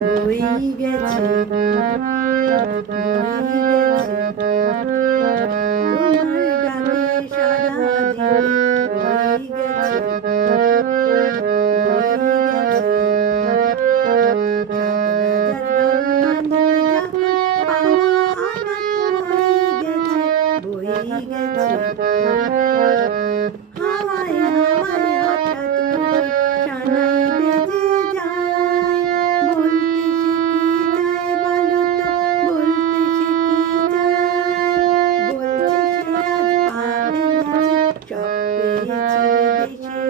বয়ে গেছে বয়ে গেছে তোমার ডাকে সাড়া দিতে বয়ে গেছে বয়ে গেছে সাত রাজার দল মানিক যখন পাওয়া আঘাত বয়ে গেছে হাওয়ায় হাওয়ায় হঠাৎ করে সানাই বেজে যায় বলতে সে কি চায় বলো তো বলতে সে কি চায় বলছে সে আজ পা ভেঙেছে সব পেয়েছে দেশে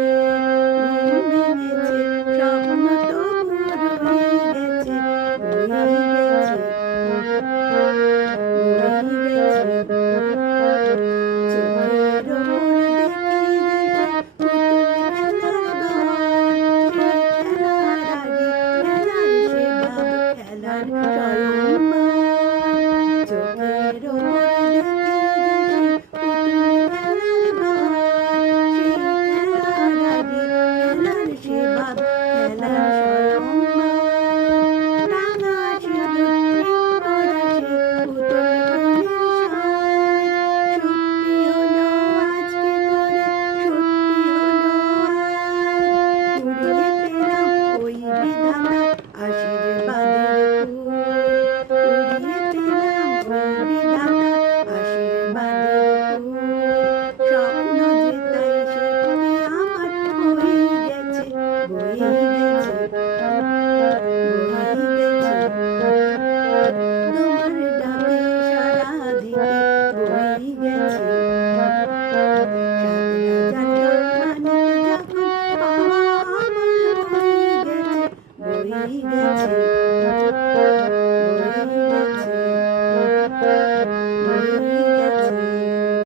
ঘুম ভেঙেছে স্বপ্ন তো রয়ে গেছে বয়ে গেছে বয়ে গেছে চোখের ওপর দেখি যে পুতুল খেলার ঘর সেই খেলার আগে খেলার সে ভাব খেলার